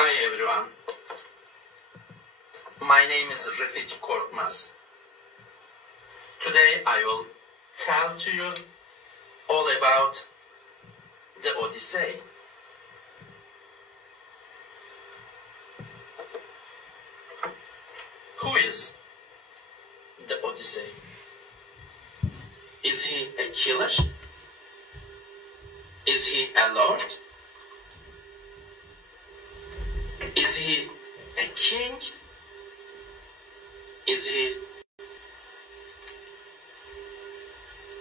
Hi everyone, my name is Refik Korkmaz. Today I will tell to you all about the Odyssey. Who is the Odyssey? Is he a killer? Is he a lord? Is he a king? Is he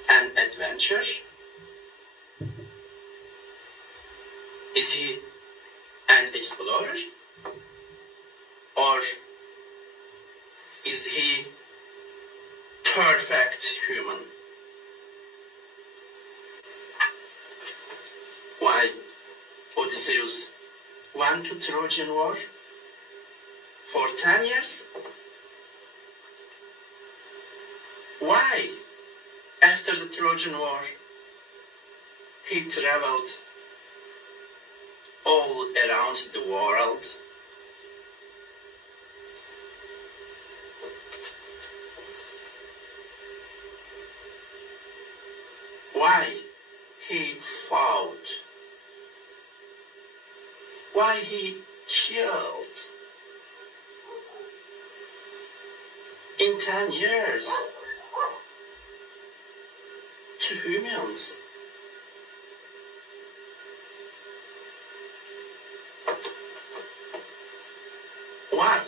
an adventurer? Is he an explorer? Or is he perfect human? Why Odysseus went to Trojan War for 10 years? Why, after the Trojan War, he traveled all around the world? Why he fought? Why he killed? In 10 years, 2 humans. Why,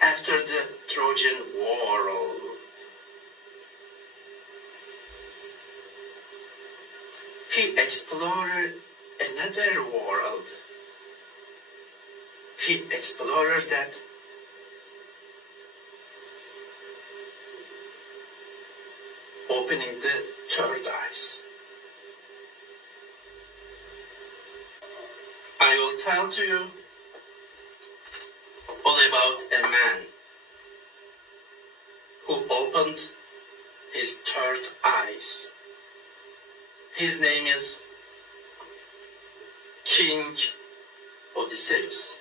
after the Trojan War, he explored another world? He explored that opening the third eyes. I will tell to you all about a man who opened his third eyes. His name is King Odysseus.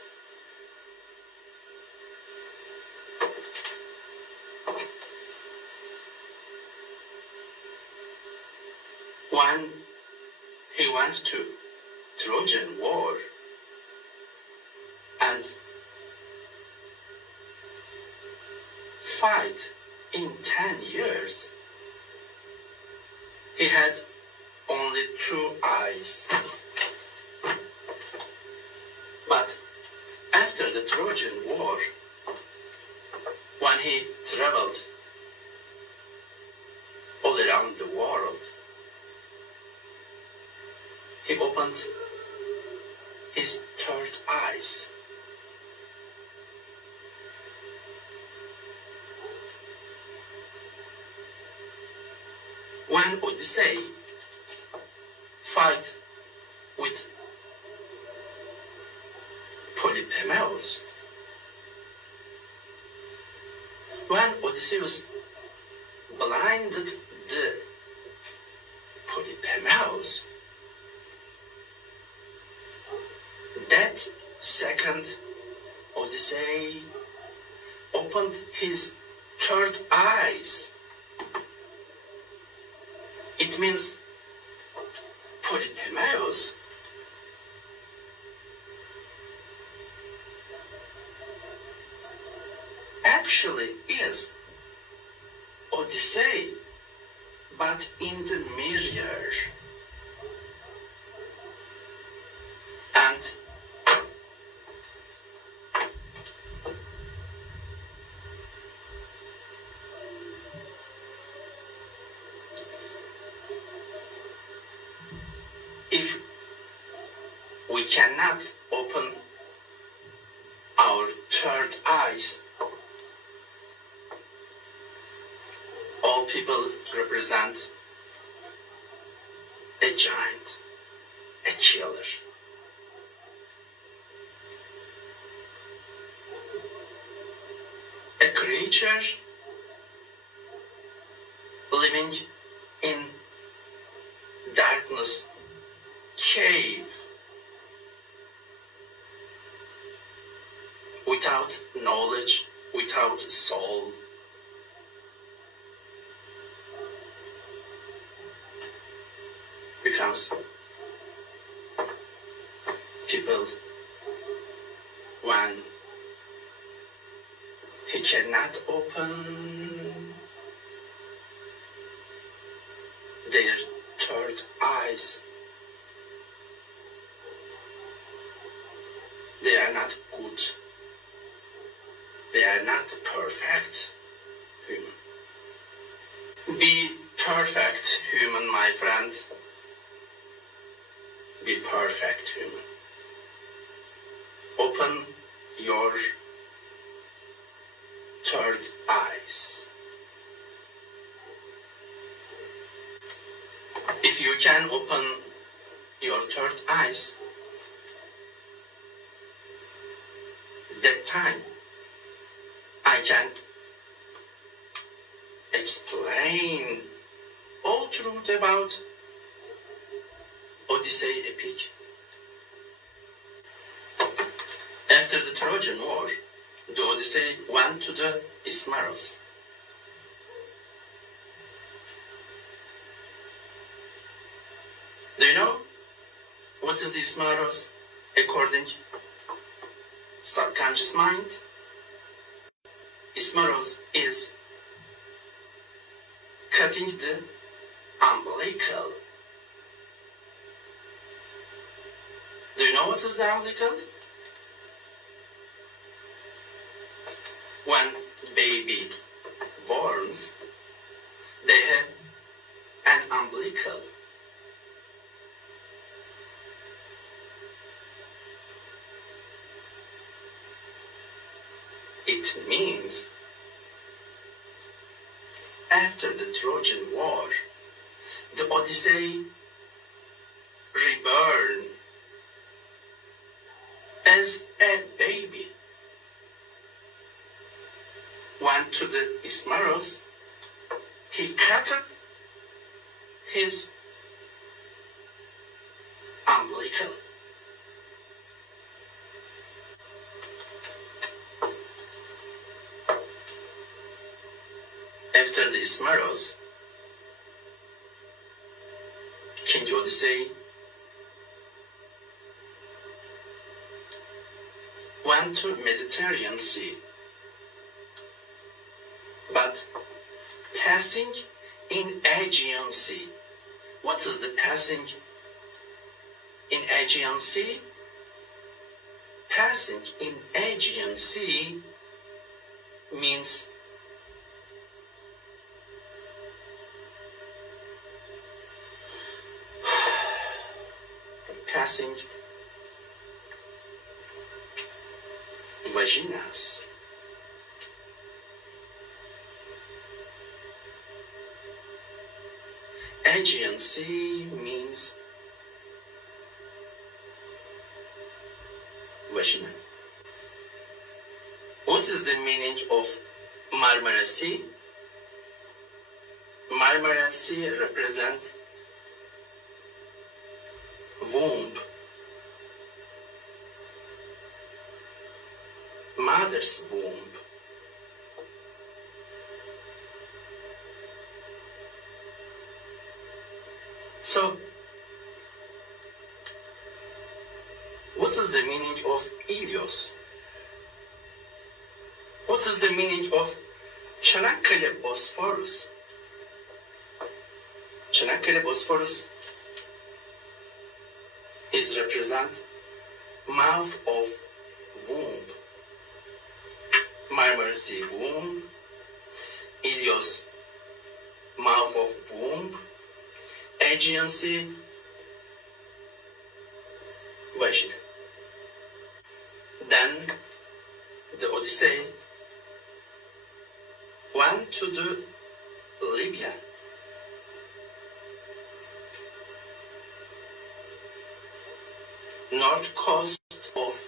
When he went to Trojan War and fight in 10 years, he had only 2 eyes. But after the Trojan War, when he traveled all around the world, he opened his third eyes. When Odyssey fight with Polyphemus, when Odysseus blinded the Polyphemus, that second Odyssey opened his third eyes. It means Polyphemus actually is Odyssey, but in the mirror. And if we cannot open our third eyes, all people represent a giant, a killer. A creature living in darkness cave without knowledge, without soul. Because people, when he cannot open their third eyes, they are not good. They are not perfect human. Be perfect human, my friend. Be perfect human. Open your third eyes. If you can open your third eyes, that time I can explain all truth about Odyssey epic. After the Trojan War, the Odyssey went to the Ismaros. Do you know what is the Ismaros according to subconscious mind? Ismaros is cutting the umbilical. Do you know what is the umbilical? When baby borns, they have an umbilical. It means after the Trojan War, the Odyssey reborn as a baby went to the Ismaros. He cut his umbilical. After the Ismaros, King Odyssey went to Mediterranean Sea, but passing in Aegean Sea. What is the passing in Aegean Sea? Passing in Aegean Sea means passing vaginas. Aegean Sea means vagina. What is the meaning of Marmara Sea? Marmara Sea represents womb, mother's womb. So, what is the meaning of Ilios? What is the meaning of Çanakkale Bosphorus? Çanakkale Bosphorus is represent mouth of womb. Marmara Sea womb, Ilios mouth of womb, Aegean Sea vagina. Then the Odyssey went to the Libya. North coast of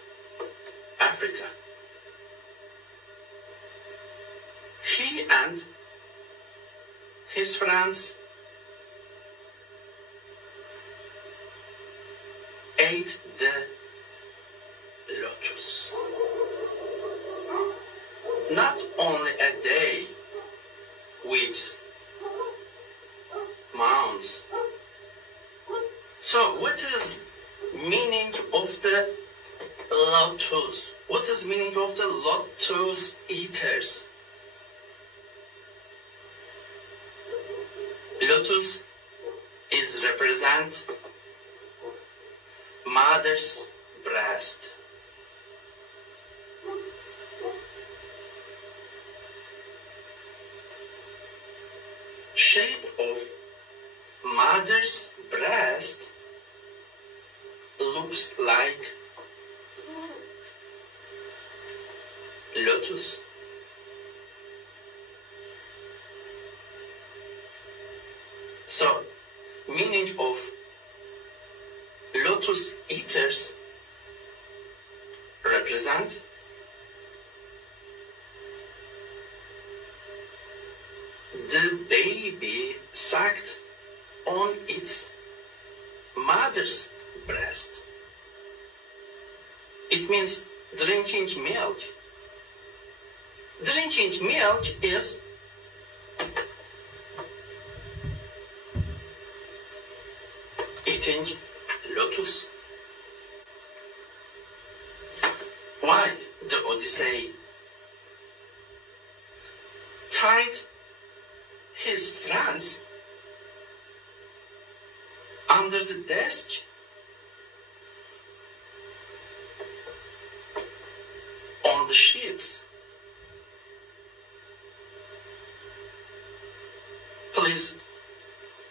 Africa. He and his friends ate the lotus. not only a day, weeks, months. So what is meaning of the lotus? What is meaning of the lotus eaters? Lotus is represent mother's breast. Shape of mother's breast looks like lotus. So, meaning of lotus eaters represent the baby sucked on its mother's breast. It means drinking milk. Drinking milk is eating lotus. Why the Odyssey tied his friends under the desk? On the ships? Please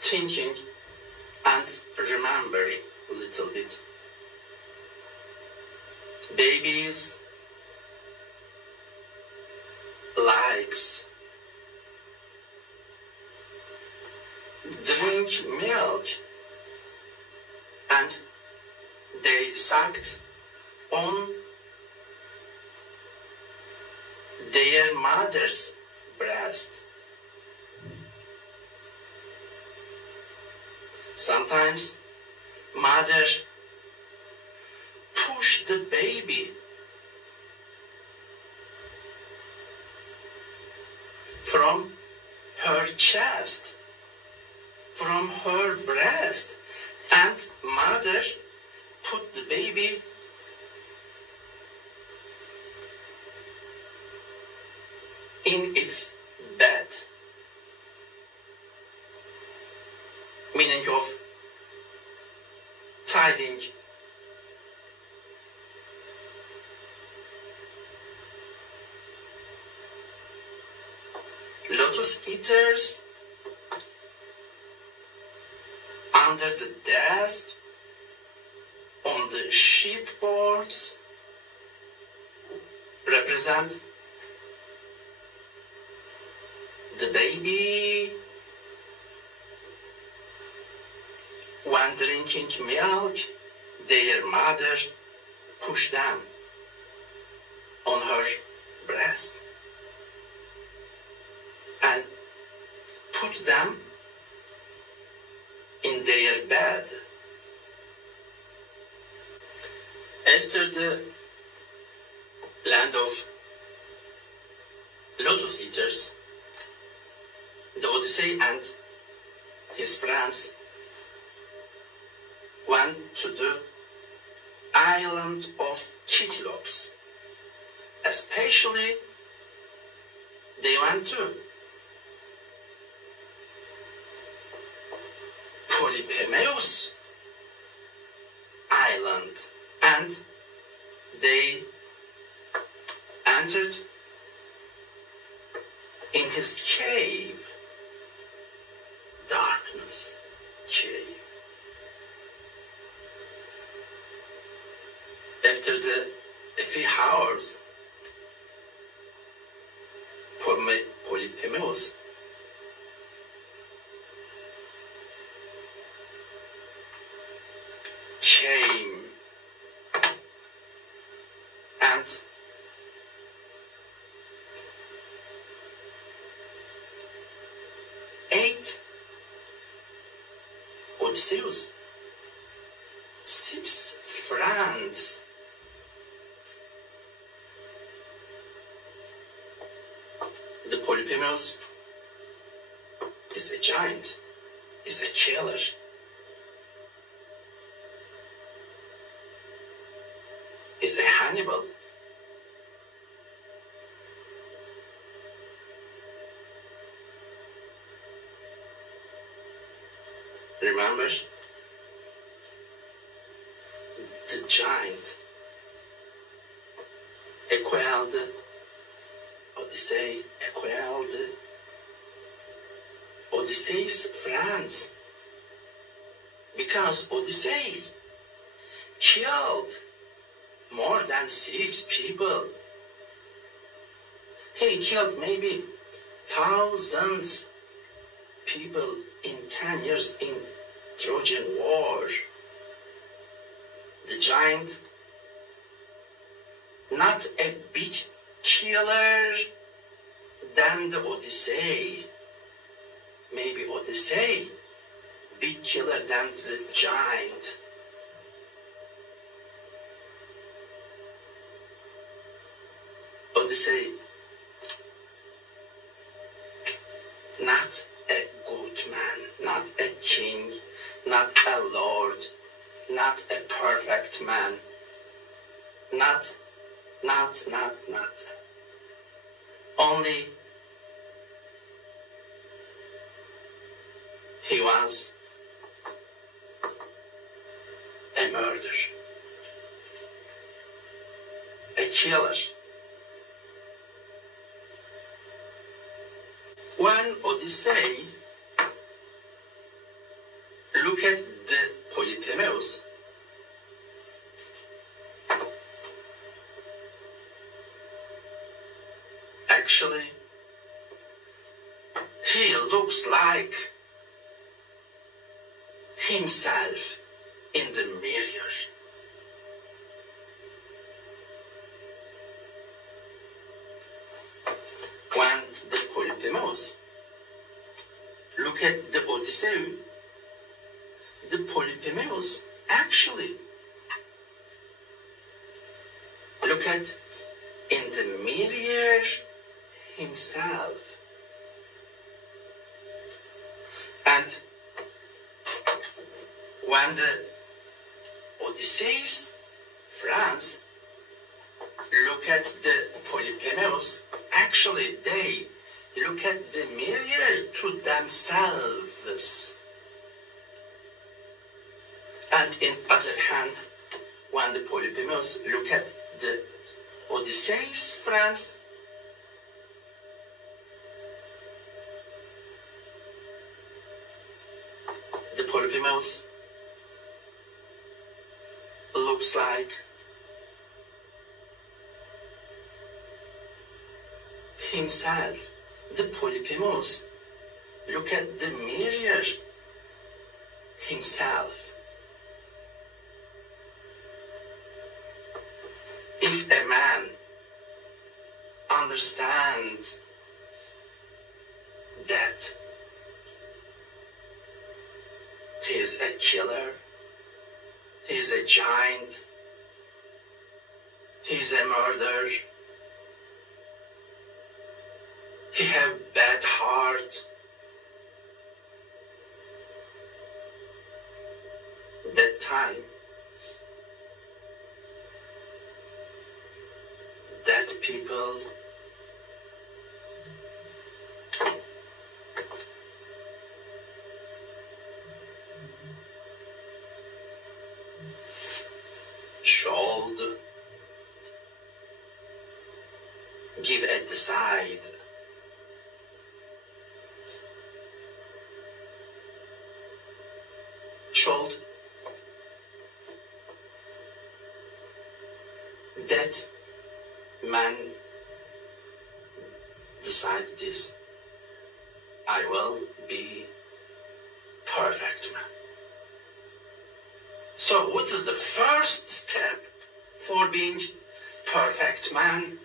thinking and remember a little bit. Babies likes drink milk and they sucked on their mother's breast. Sometimes mother push the baby from her chest, from her breast, and mother put the baby in its bed. Meaning of tiding. Lotus eaters under the desk, on the shipboards, represent the baby when drinking milk, their mother pushed them on her breast and put them in their bed. After the land of lotus eaters, the Odyssey and his friends went to the island of Kyklaos. Especially, they went to Polyphemus island and they entered in his cave, darkness cave. After a few hours, Polyphemus came and ate Odysseus' 6 friends. Polyphemus is a giant, is a killer. Is a Hannibal. Remember? The giant equaled Odyssey, equaled Odyssey's France, because Odyssey killed more than 6 people. He killed maybe thousands people in 10 years in Trojan War. The giant, not a big killer than the Odyssey. Maybe Odyssey, big killer than the giant. Odyssey, not a good man, not a king, not a lord, not a perfect man, not. Only he was a murderer, a killer. When Odyssey look at the Polyphemus, actually he looks like himself in the mirror. When the Polyphemus look at the Odyssey, the Polyphemus actually look at in the mirror himself. And when the Odyssey's France look at the Polyphemus, actually they look at the mirror to themselves. And in other hand, when the Polyphemus look at the Odyssey's France, the Polyphemus looks like himself. The Polyphemus look at the mirror himself. If a man understands that he is a killer, he is a giant, he is a murderer, he have bad heart, that time, that people should give a decide should that man decide this, I will be perfect man. So what is the first step for being perfect man?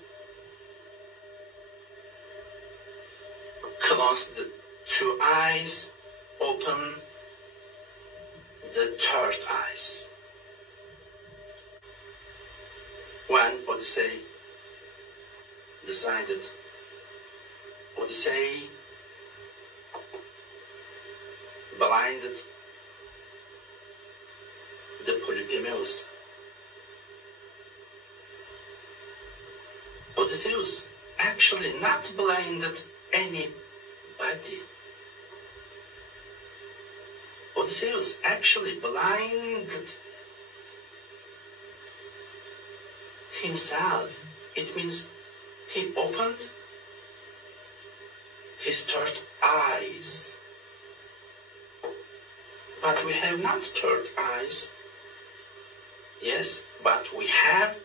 Close the 2 eyes, open the 3rd eyes. When Odyssey decided Odyssey blinded the Polyphemus. Odysseus actually not blinded anybody. Odysseus actually blinded himself. It means he opened his third eyes. But we have not third eyes. Yes, but we have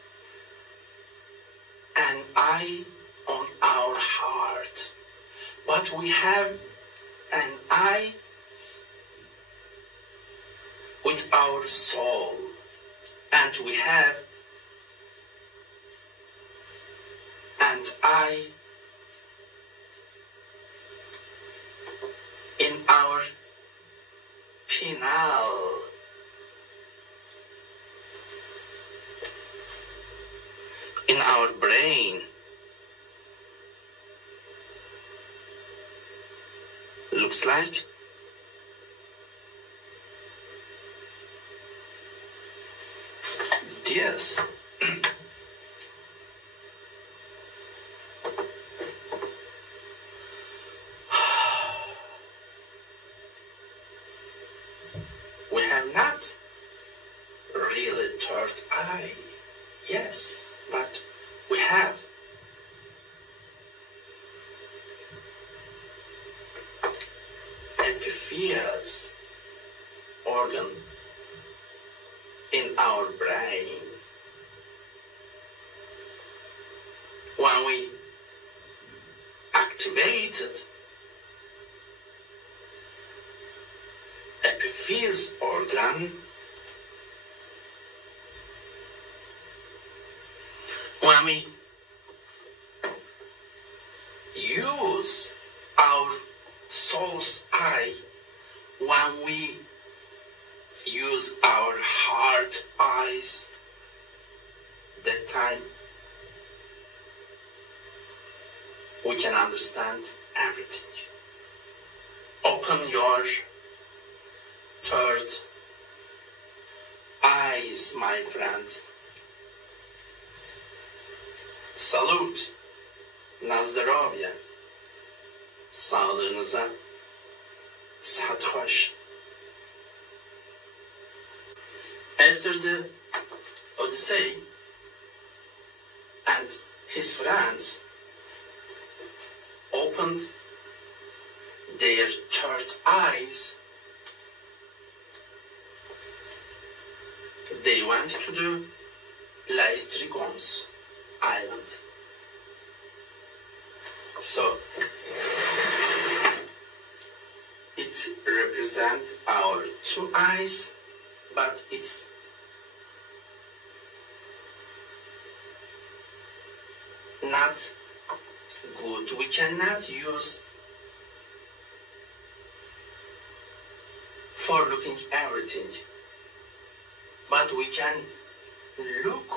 an eye on our heart. But we have an eye with our soul. And we have an eye in our pineal. In our brain. Looks like yes. We have not really third eye. Yes, but we have epiphyseal organ in our brain. When we activated epiphyseal organ, when we use our soul's eye, when we use our heart eyes, that time we can understand everything. Open your third eyes, my friend. Salute. Na zdrowie. Sağlığınıza. Sıhhat hoş. After the Odyssey and his friends opened their third eyes, they went to the Laestrygons island. So it represents our two eyes, but it's not good. We cannot use for looking everything, but we can look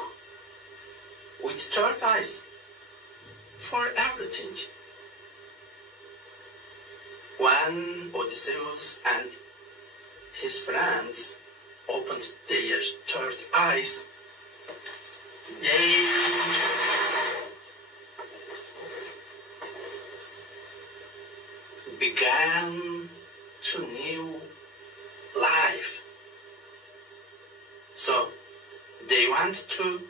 with third eyes for everything. When Odysseus and his friends opened their third eyes, they began to new life. So they went to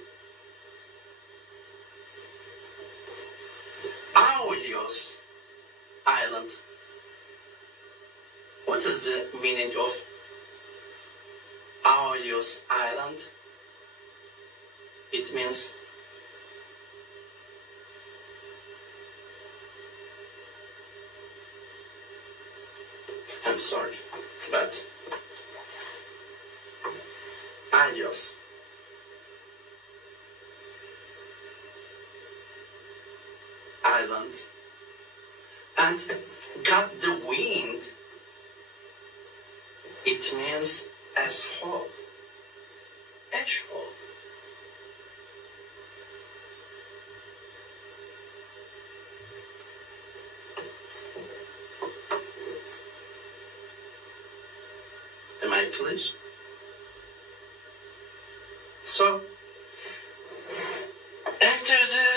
Aolios island. What is the meaning of Aolios island? It means I'm sorry, but Aolios island and got the wind. It means asshole. Asshole. I clear? So, after the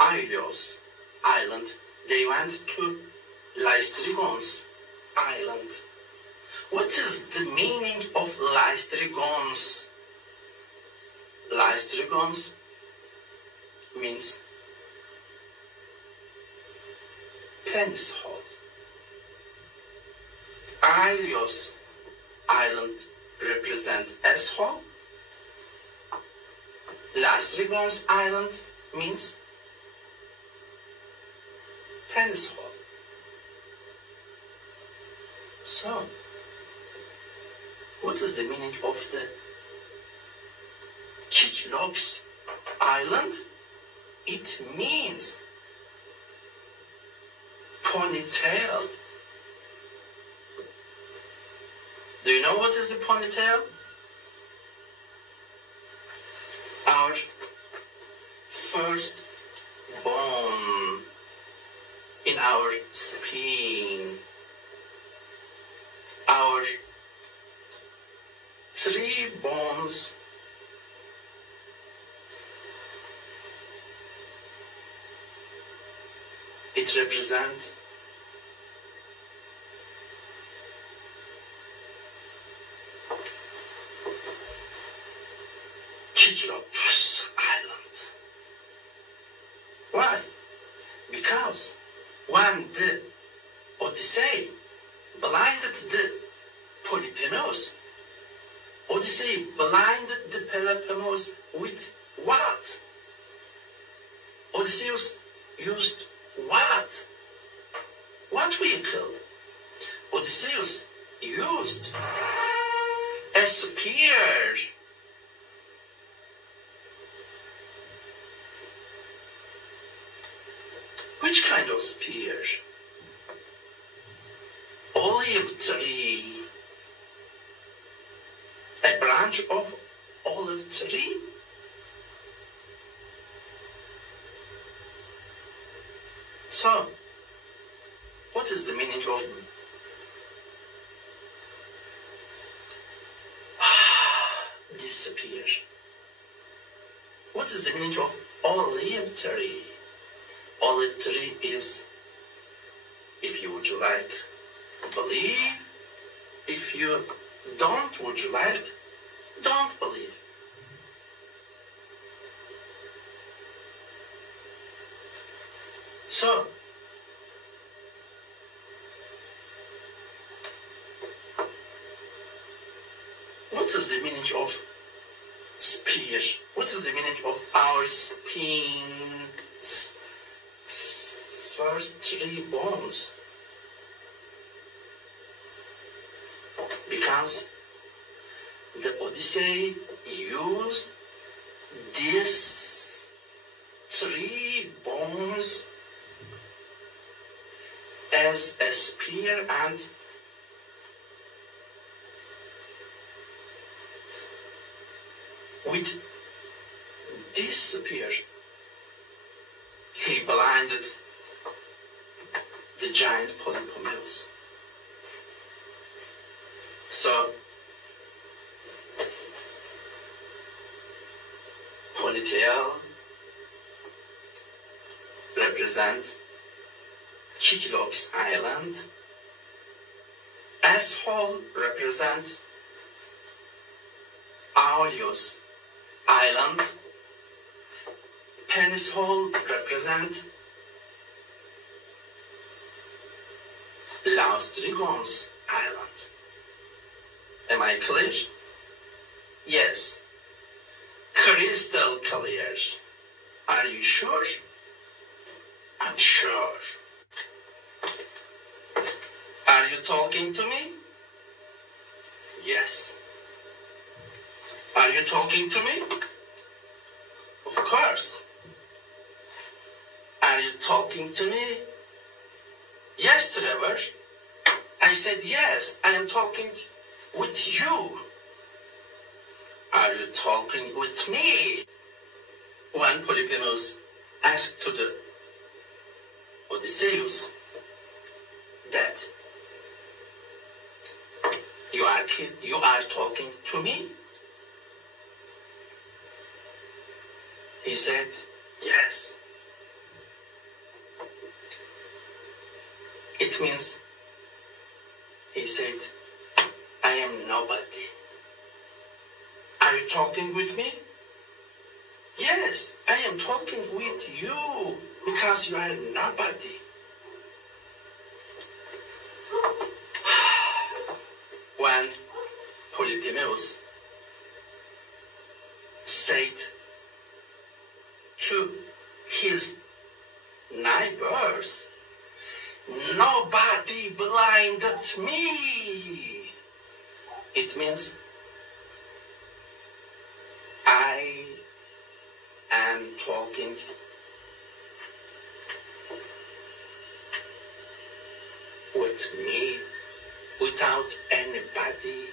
Ilios Island, they went to Lystrigons Island. What is the meaning of Lystrigons? Lystrigons means penis hole. Ilios Island represent asshole. Lystrigons Island means penis hole. So, what is the meaning of the Cyclops Island? It means ponytail. Do you know what is the ponytail? Our first bone in our spine. Our 3 bones it represents Cyclops Island. Why? Because when the Odyssey blinded the Polyphemus, Odyssey blinded the Polyphemus with what? Odysseus used what? What vehicle? Odysseus used a spear. Which kind of spear? Olive tree. A branch of olive tree? So, what is the meaning of disappear? What is the meaning of olive tree? Olive tree is, if you would like, believe. If you don't, would you like, don't believe. So, what is the meaning of spear? What is the meaning of our spine's first 3 bones? Because the Odyssey used these 3 bones as a spear, and with this spear he blinded the giant Polyphemus. So, ponytail represent Cyclops Island. Asshole represent Aureus Island. Penis hole represent Lystrigons Island. Am I clear? Yes. Crystal clear. Are you sure? I'm sure. Are you talking to me? Yes. Are you talking to me? Of course. Are you talking to me? Yes, Trevor. I said yes, I am talking with you. Are you talking with me? When Polyphemus asked to the Odysseus that you are talking to me? He said, yes. It means, he said, I am nobody. Are you talking with me? Yes, I am talking with you because you are nobody. When Polyphemus said to his neighbors, nobody blinded me. It means I am talking with me without anybody.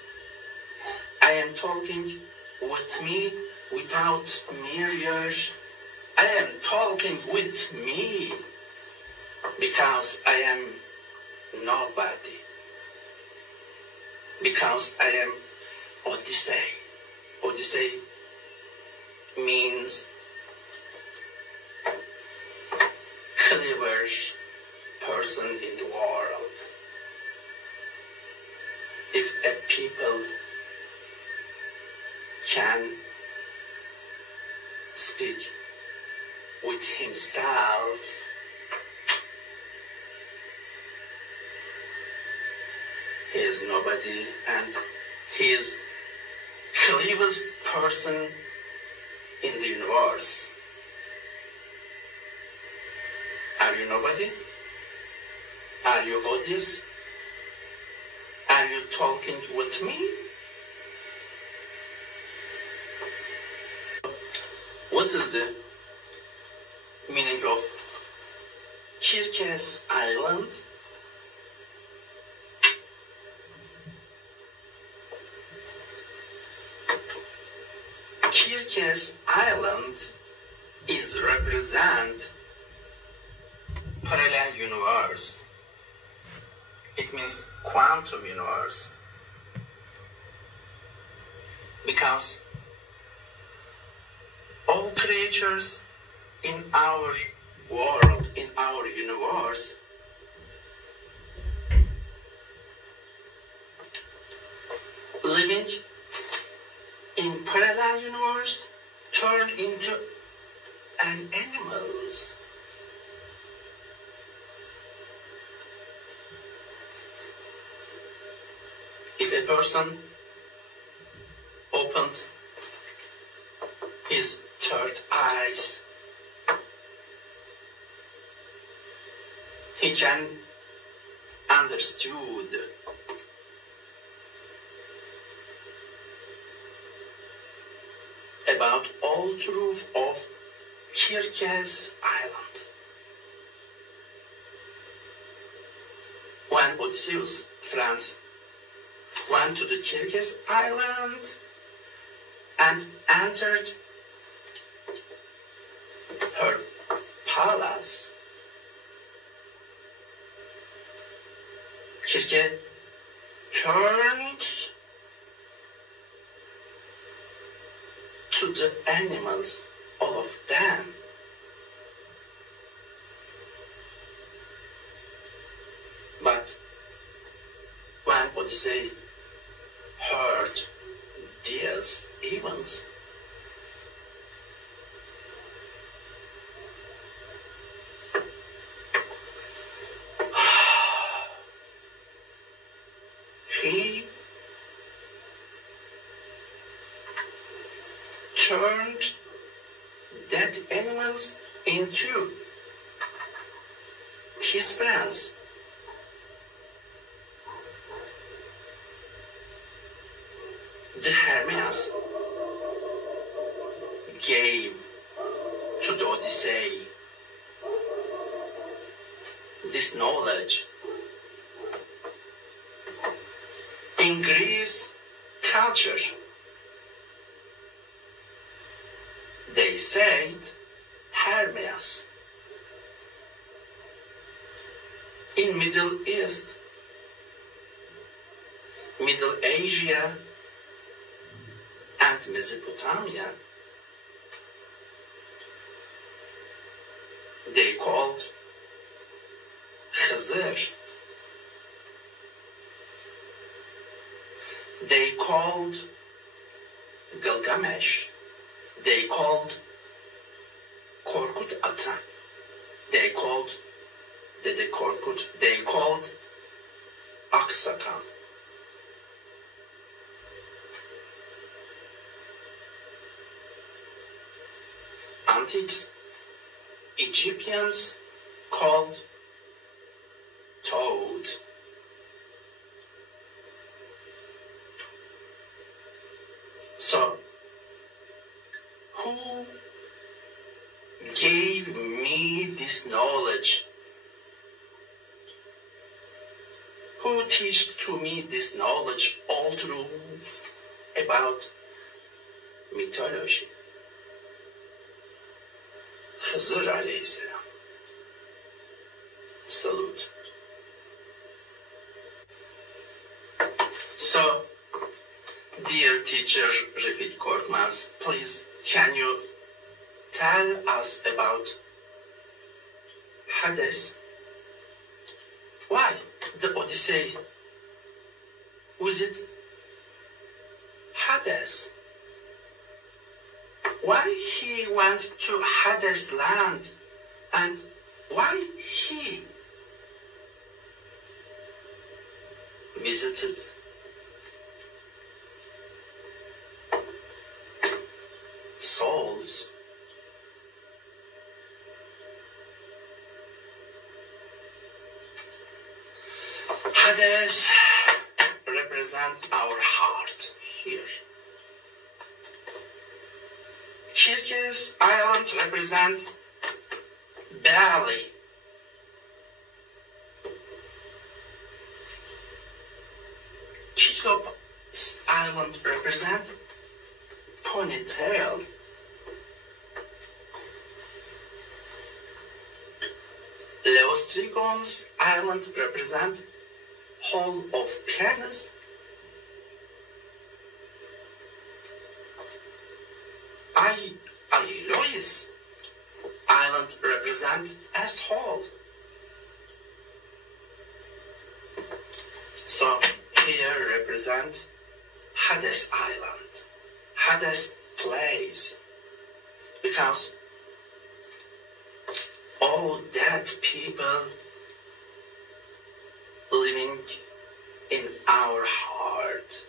I am talking with me without mirrors. I am talking with me because I am nobody. Because I am Odyssey. Odyssey means clever person in the world. If a people can speak with himself, he is nobody and he is cleverest person in the universe. Are you nobody? Are you Odysseus? Are you talking with me? What is the meaning of Kirkes Island? Kirkes Island is represent parallel universe. It means quantum universe. Because all creatures in our world, in our universe, living in parallel universe turn into an animals. If a person opened his third eyes, he can understood about all truth of Kirkes Island. When Odysseus' friends went to the Kirkes Island and entered her palace, Kirke turned to the animals, all of them. But when Odysseus heard these events, he turned dead animals into his friends. The Hermes gave to the Odyssey this knowledge. In Greece culture, they said Hermes In Middle East, Middle Asia, and Mesopotamia, they called Khizr. They called Gilgamesh. They called Korkut Ata. They called Dede Korkut. They called Aksakan. Antiques Egyptians called Toad. So, who gave me this knowledge? Who teached to me this knowledge all through about mythology? Hızır Aleyhisselam. Salute. So, dear teacher Refik Korkmaz, please, can you tell us about Hades? Why the Odyssey? Was it Hades? Why he went to Hades land, and why he visited souls? Hades represent our heart here. Kirkis Island represent belly. Kyklop's Island represent ponytail. Leostrigon's Island represent whole of penis. Ailois Island represent asshole. So here represent Hades Island, Hades place, because all dead people living in our heart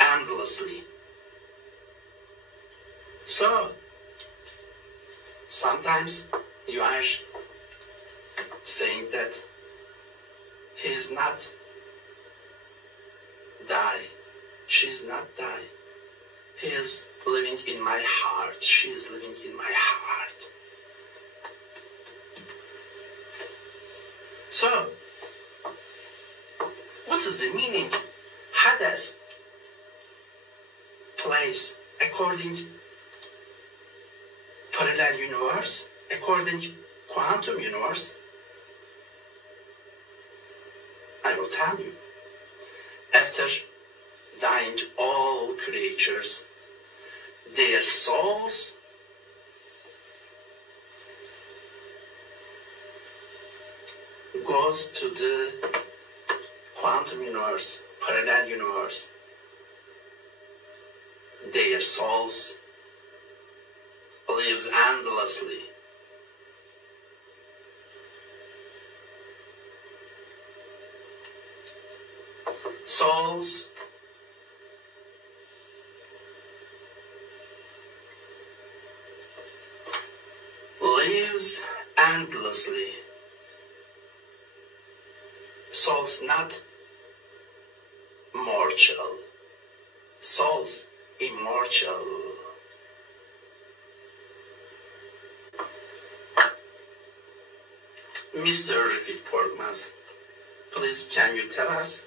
endlessly. So, sometimes you are saying that he is not die, she is not die. He is living in my heart, she is living in my heart. So, what is the meaning? Hades place according parallel universe, according quantum universe. I will tell you. After dying all creatures, their souls goes to the quantum universe, parallel universe. Their souls lives endlessly. Souls lives endlessly. Souls not mortal. Souls immortal. Mr. Refik Korkmaz, please can you tell us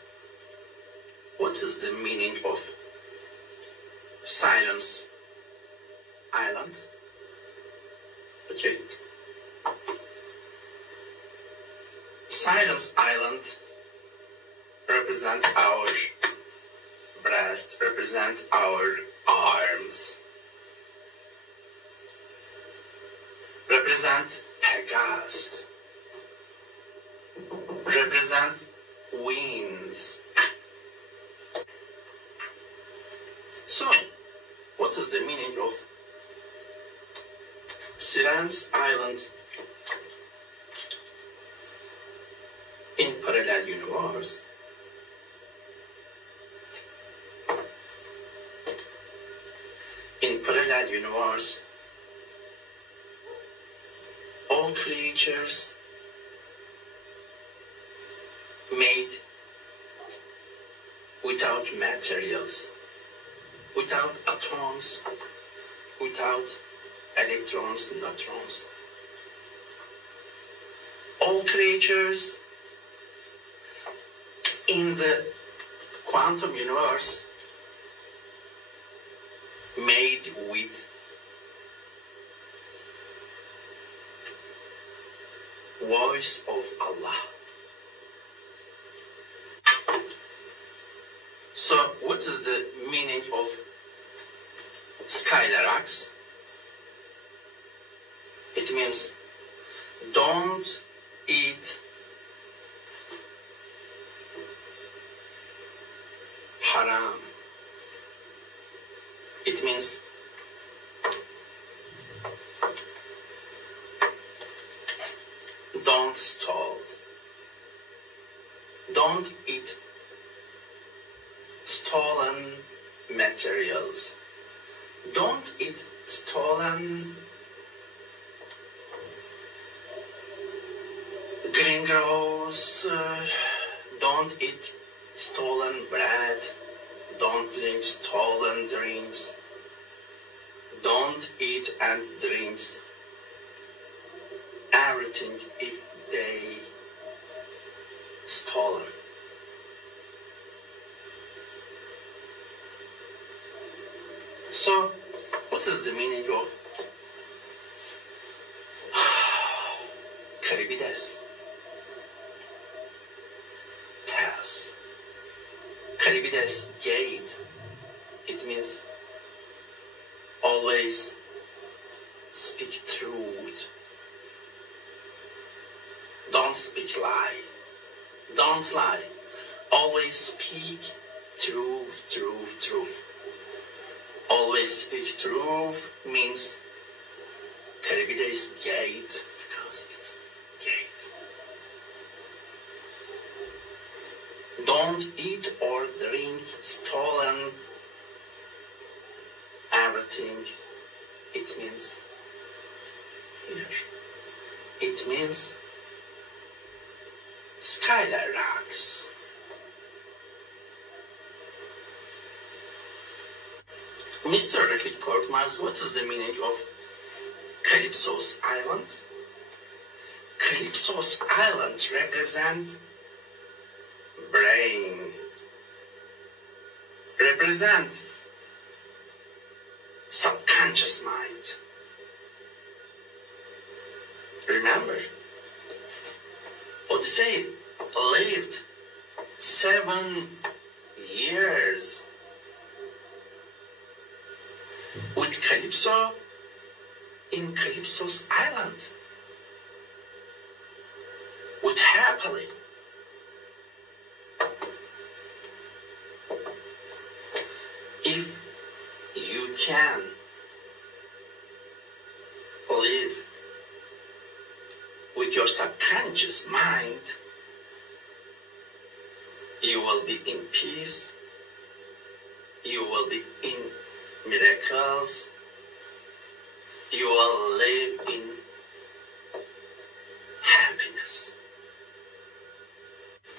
what is the meaning of Silence Island? Okay. Silence Island represent our breast, represent our arms, represent Pegasus, represent wings. So, what is the meaning of Silence Island in parallel universe? In parallel universe, all creatures made without materials, without atoms, without electrons, neutrons. All creatures in the quantum universe made with voice of Allah. So what is the meaning of Skylarx? It means don't eat haram. It means don't steal. Don't eat stolen materials. Don't eat stolen gringos. Don't eat stolen bread. Don't drink stolen drinks. Don't eat and drink everything if they stolen. So, what is the meaning of Caribides? Pass. Caribides gate. It means always speak truth. Don't speak lie. Don't lie. Always speak truth, truth, truth. Always speak truth means Caribides gate because it's gate. Don't eat or drink stolen everything. It means here. It means Skylarx. Mr. Refik Korkmaz, what is the meaning of Calypso's Island? Calypso's Island represent brain, represent subconscious mind. Remember, Odyssey lived 7 years with Calypso in Calypso's Island, with happily. If you can live with your subconscious mind, you will be in peace, you will be in miracles, you will live in happiness.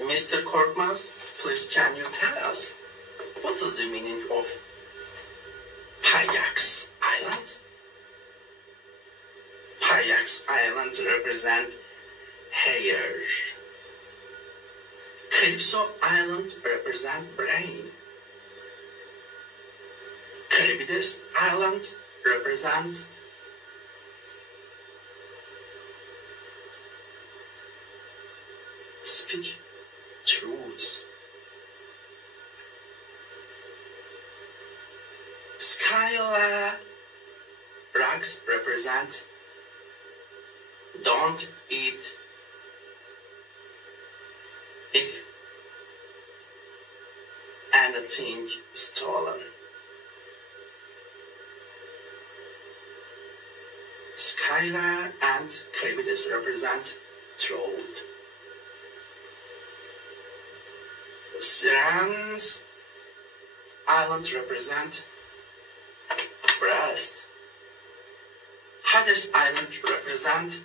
Mr. Korkmaz, please can you tell us what is the meaning of Payax Island? Payax Island represent hair. Calypso Island represent brain. Caribides Island represent Skyla rocks represent don't eat if anything stolen. Skyla and Crevides represent throat. Siren's Island represent breast. Hades Island represent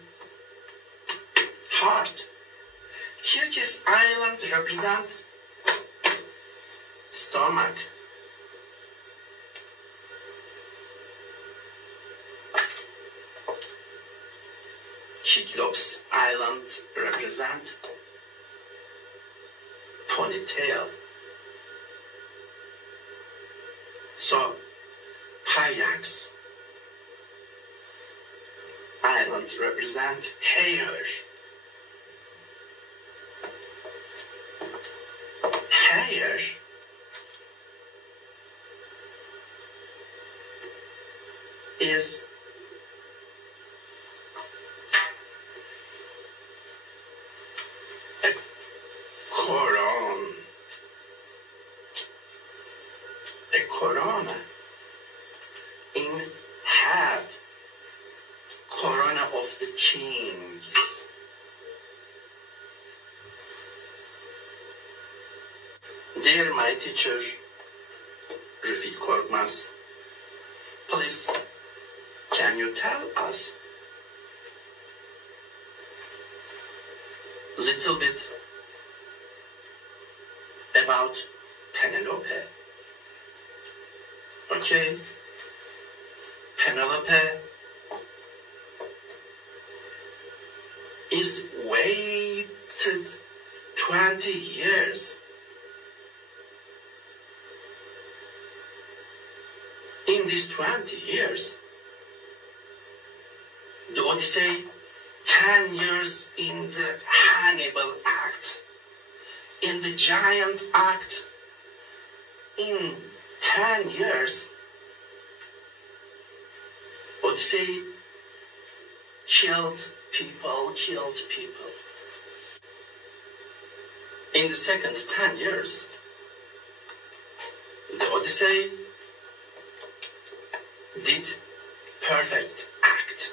heart. Kirkis Island represent stomach. Cyclops Island represent ponytail. So Pyax Island represent hair. Hair is a corona. A corona in head. Corona of the kings. Dear my teacher, Rafik Korkmaz, please, can you tell us a little bit about Penelope? Okay, Penelope is waited 20 years. In these 20 years, the Odyssey, 10 years in the Hannibal Act, in the Giant Act, in 10 years, Odyssey killed people. In the second 10 years, the Odyssey did Perferct act.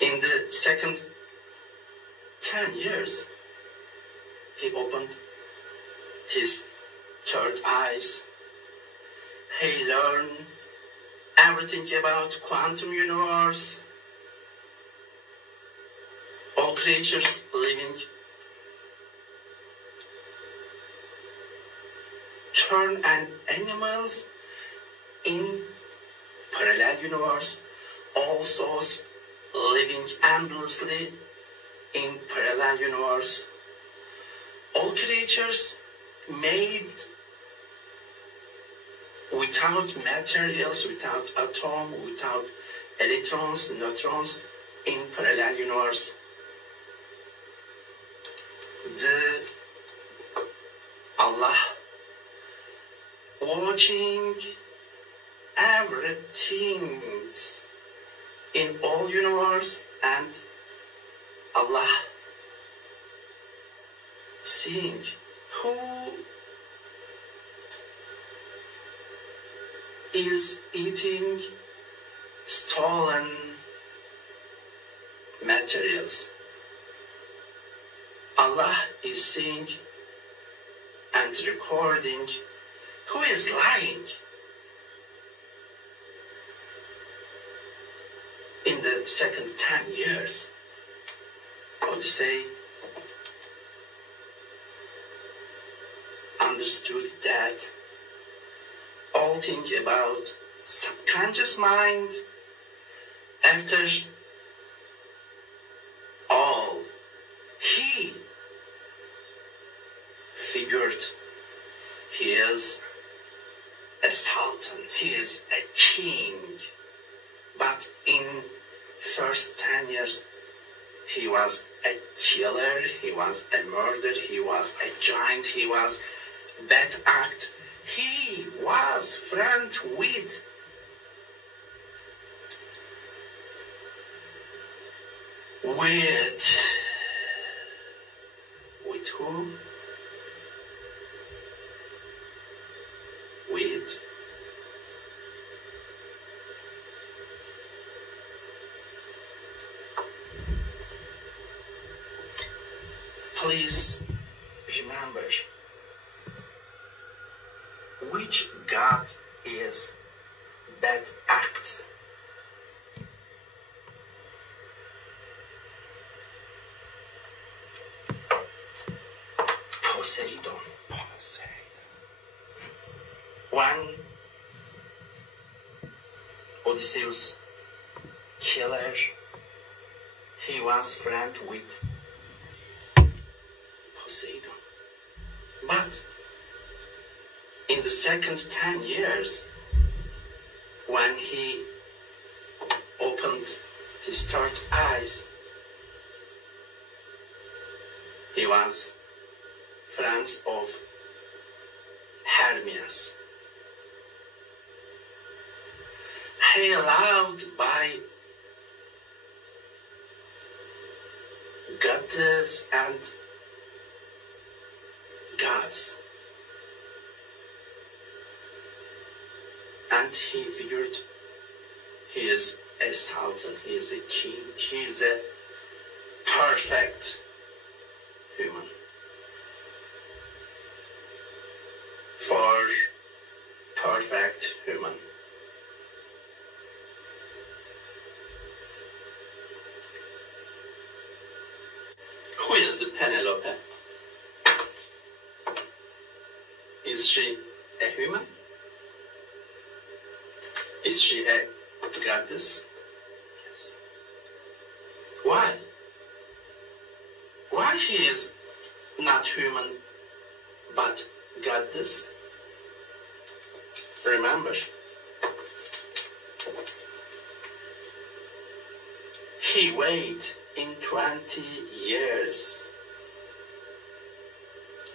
In the second 10 years, he opened his third eyes. He learned everything about quantum universe. All creatures living turn and animals in parallel universe, all souls living endlessly in parallel universe, all creatures made without materials, without atom, without electrons, neutrons in parallel universe. The Allah watching everything in all universe, and Allah seeing who is eating stolen materials. Allah is seeing and recording who is lying. In the second 10 years, Odyssey understood that all things about subconscious mind, after all, he figured he is a sultan, he is a king, but in first 10 years He was a killer, he was a murderer, he was a giant, he was bad act. He was friend with who? With please remember which God is bad acts. Poseidon. When Odysseus killer, he was friend with Poseidon. But in the second 10 years, when he opened his third eyes, he was friends of Hermes. He loved by goddess and gods. And he figured he is a sultan, he is a king, he is a perfect human. For perfect human. Who is the Penelope? Is she a human? Is she a goddess? Yes. Why? Why he is not human but goddess? Remember, he waited in 20 years.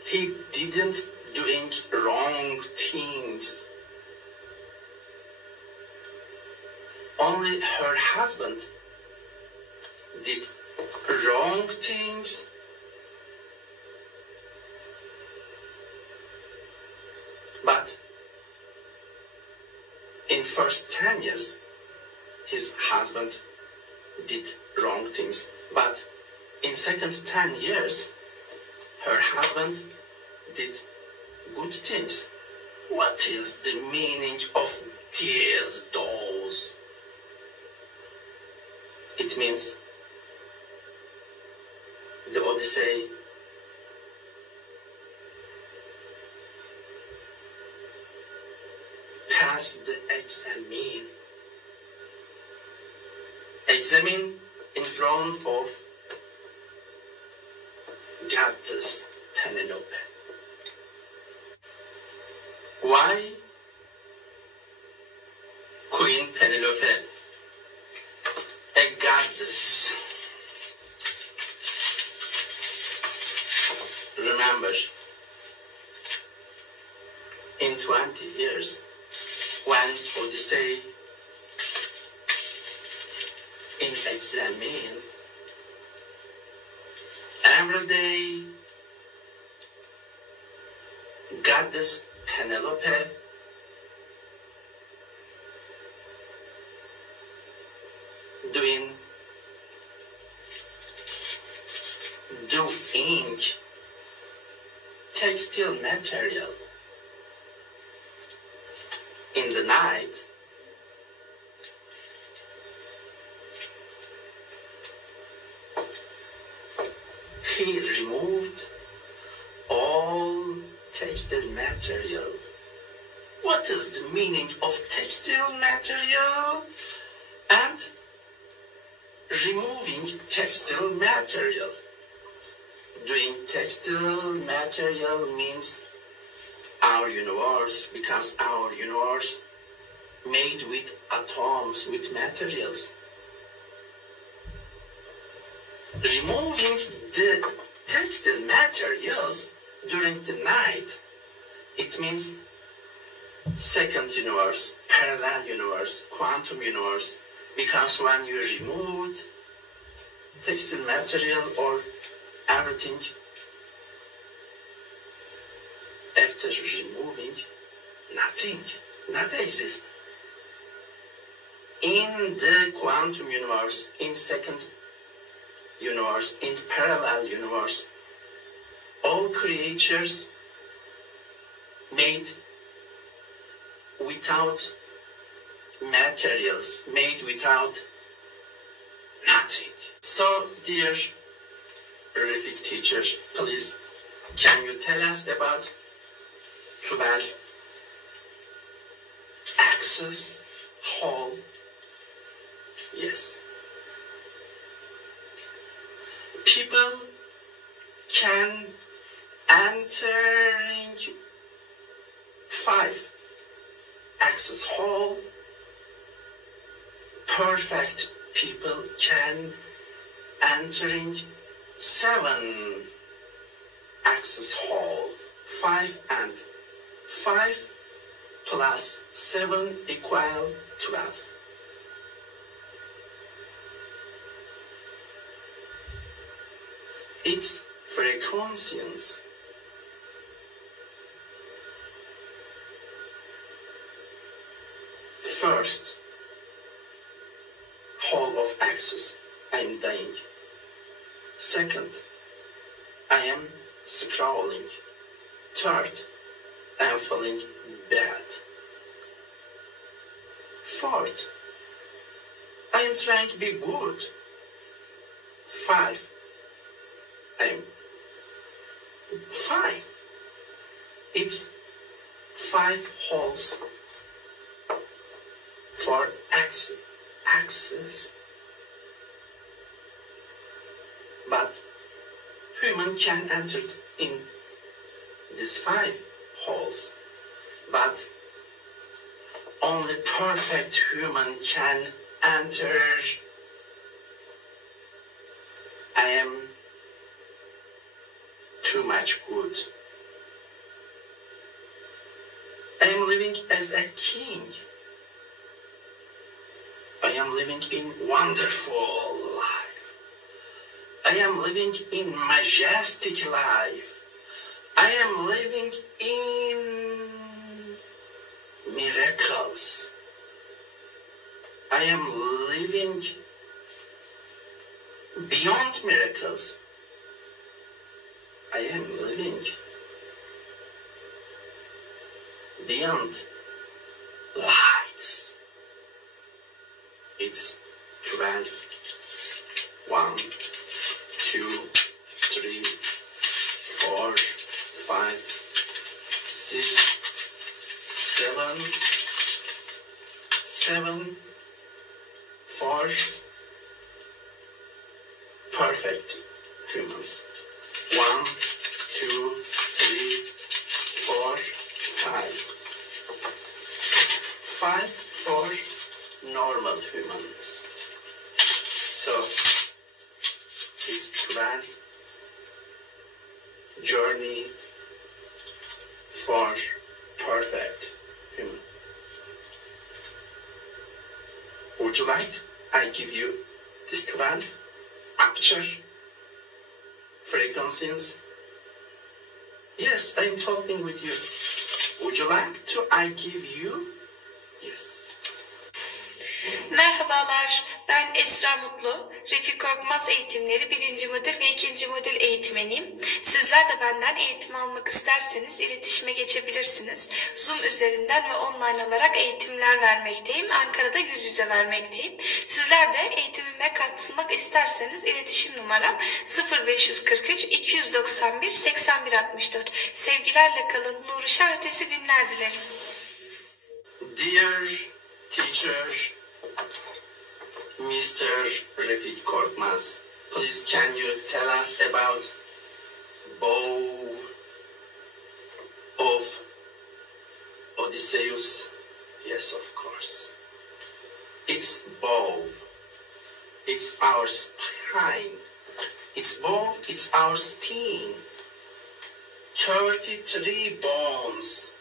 He didn't doing wrong things. Only her husband did wrong things. But in first 10 years, his husband did wrong things. But in second 10 years, her husband did good things. What is the meaning of these dolls? It means the Odyssey passed the examine. Examine in front of goddess Penelope. Why Queen Penelope a goddess? Remember, in 20 years, when Odyssey in examine, every day goddess Penelope doing textile material in the night. He removed all textile material. What is the meaning of textile material? And removing textile material. Doing textile material means our universe, because our universe made with atoms, with materials. removing the textile materials during the night, it means second universe, parallel universe, quantum universe, because when you removed textile material or everything, after removing, nothing exists. In the quantum universe, in second universe, in parallel universe, all creatures made without materials, made without nothing. So, dear Refik teacher, please, can you tell us about 12 axis hall? Yes. People can entering 5 axis hall. Perfect people can entering 7 axis hall. 5 and 5 plus 7 equal 12. It's frequencies. First, hall of axis, I am dying. Second, I am scrolling. Third, I am feeling bad. Fourth, I am trying to be good. 5, I am fine. It's 5 holes for axis. But human can enter in these 5 holes. But only perfect human can enter. I am too much good. I am living as a king. I am living in wonderful life. I am living in majestic life. I am living in miracles. I am living beyond miracles. I am living beyond lights. It's 12. 1, 2, 3, 4, 5, 6, 7 for perfect humans. 1, 2, 3, 4, 5. 5 for normal humans. So it's 12 journey for perfect human. Would you like I give you this 12 aperture frequencies? Yes, I am talking with you. Would you like to I give you? Yes. Merhabalar, ben Esra Mutlu. Refik Korkmaz eğitimleri 1. modül ve 2. modül eğitmeniyim. Sizler de benden eğitim almak isterseniz iletişime geçebilirsiniz. Zoom üzerinden ve online olarak eğitimler vermekteyim. Ankara'da yüz yüze vermekteyim. Sizler de eğitimime katılmak isterseniz iletişim numaram 0543 291 81 64. Sevgilerle kalın. Nuru Şah ötesi günler dilerim. Dear teacher, Mr. Refik Korkmaz, please can you tell us about bow of Odysseus? Yes, of course. It's bow. It's our spine. It's both, it's our spine. 33 bones.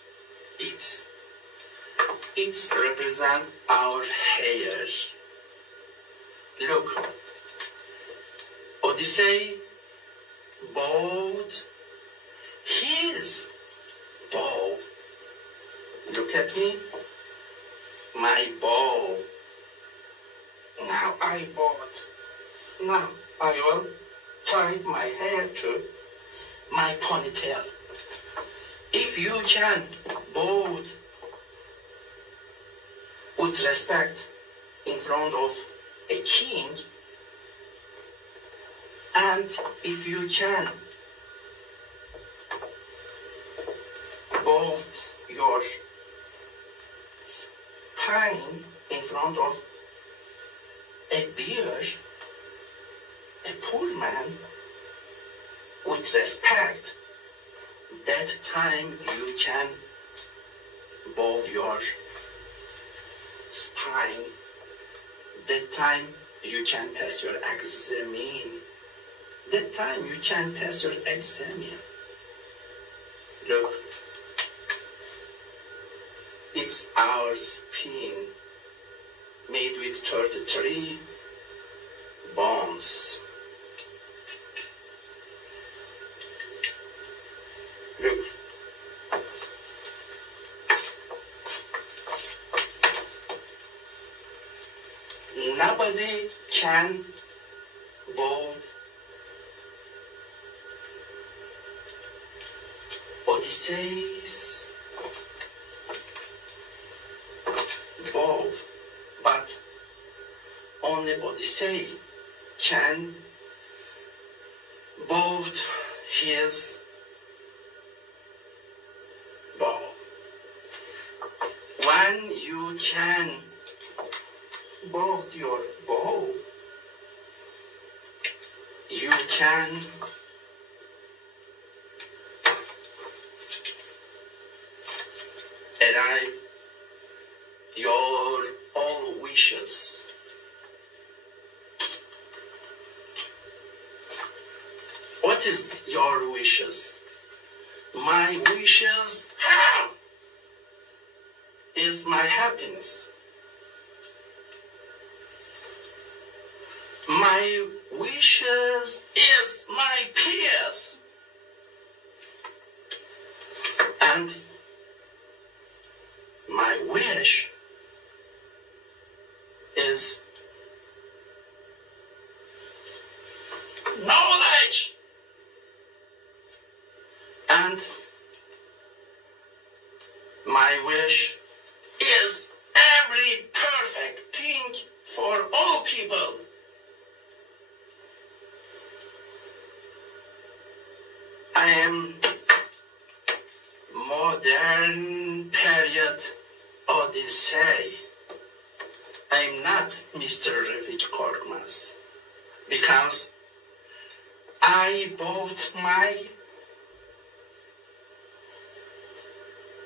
It's represent our hair. Look, Odyssey bowed his bow. Look at me, my bow. Now I bowed. Now I will tie my hair to my ponytail. If you can bow with respect in front of a king, and if you can bow your spine in front of a bear, a poor man, with respect, that time you can bow your spine. That time you can pass your examen. That time you can pass your examen. Look, it's our spine made with 33 bones. Look. Nobody can bow Odysseus bow, but only Odyssey can bow his bow. When you can bow your bow, you can arrive your all wishes. What is your wishes? My wishes is my happiness. My wishes is my peace. And my wish is knowledge. And my wish is every perfect thing for all people. I am modern period Odyssey. I'm not Mr. Refik Korkmaz because I bought my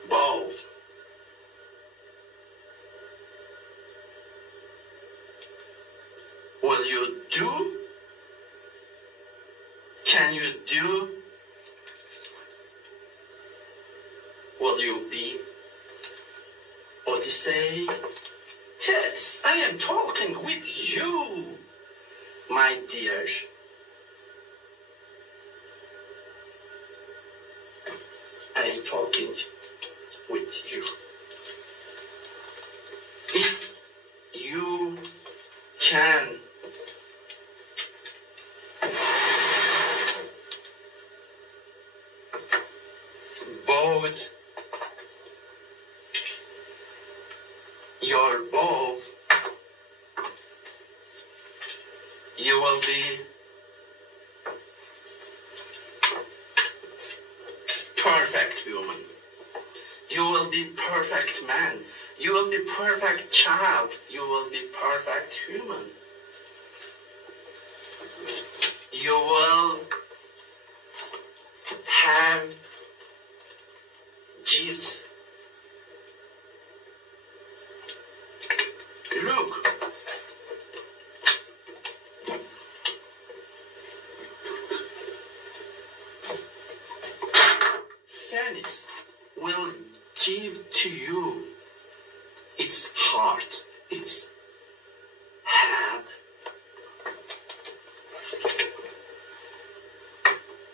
bow. Will you do? Can you do? Will you be Odyssey? Yes, I am talking with you, my dear. I am talking with you. If you can both your bow, you will be perfect woman. You will be perfect man. You will be perfect child. You will be perfect human. You will have gifts. Look. phoenix will give to you its heart, its head.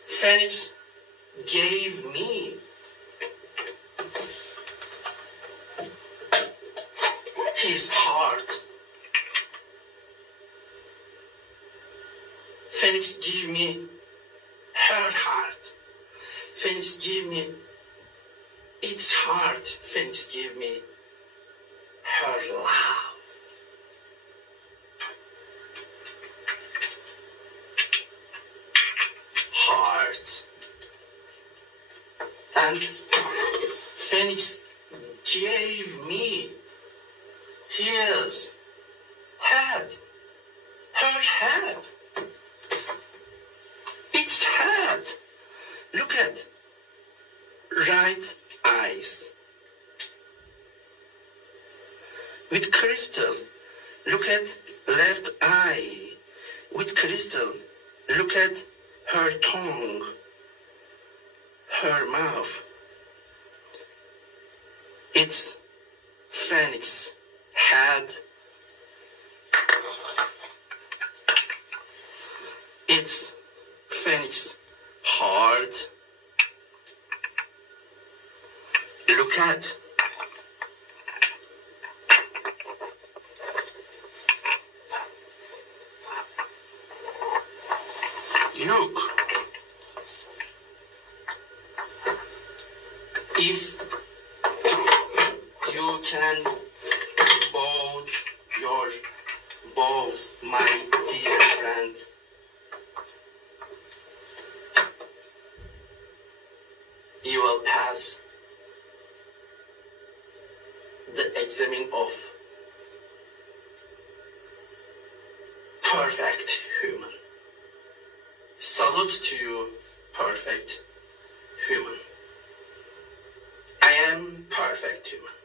Phoenix gave me his heart. Phoenix gave me her heart. Phoenix gave me its heart. Phoenix gave me her love. Heart. And Phoenix gave me his head. Her head. Its head. Look at right eyes. With crystal, look at left eye. With crystal, look at her tongue, her mouth. It's phoenix head. It's phoenix heart. Look at look. If you can both my dear friend, you will pass the exam of perfect human. Salute to you, perfect human. I am perfect human.